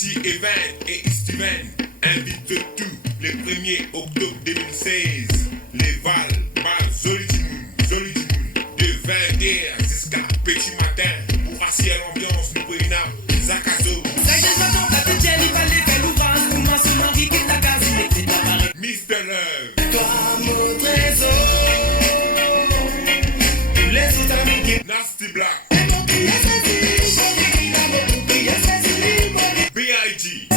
Petit Evan et Steven invitent tous le 1er octobre 2016. Les Val, Zolidimoun, de 20h jusqu'à petit matin. Pour assurer l'ambiance, nous prenons Zakazo. Mr. Love. Comme au trésor, tous les autres amis qui Nasty Black. B.I.G.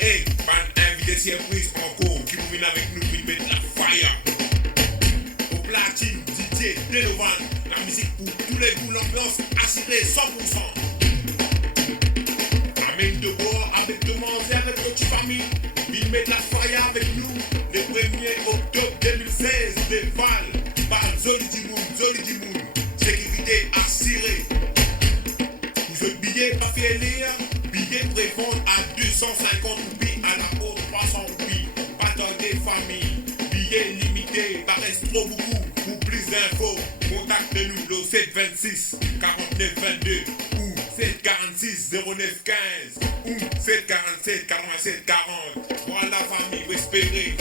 Et ban invité surprise encore qui vous vient avec nous pour mettre la fire. Au platine, DJ Denovan, la musique pour tous les goûts, l'ambiance assurée 100%. Amène de bois avec de manger avec notre famille. Ils mettent la fire avec nous le 1er octobre 2016. Les Val, Zolidimoun, sécurité assurée. Pour ce billet, pas fait lire, billet prévente à 250 roupies à la haute 300 roupies. Pas des familles, billet limité, ça reste trop beaucoup. Pour plus d'infos, contactez-nous le 726 49 22 ou 746 09 15 ou 747 87 40. Voilà la famille, espérez.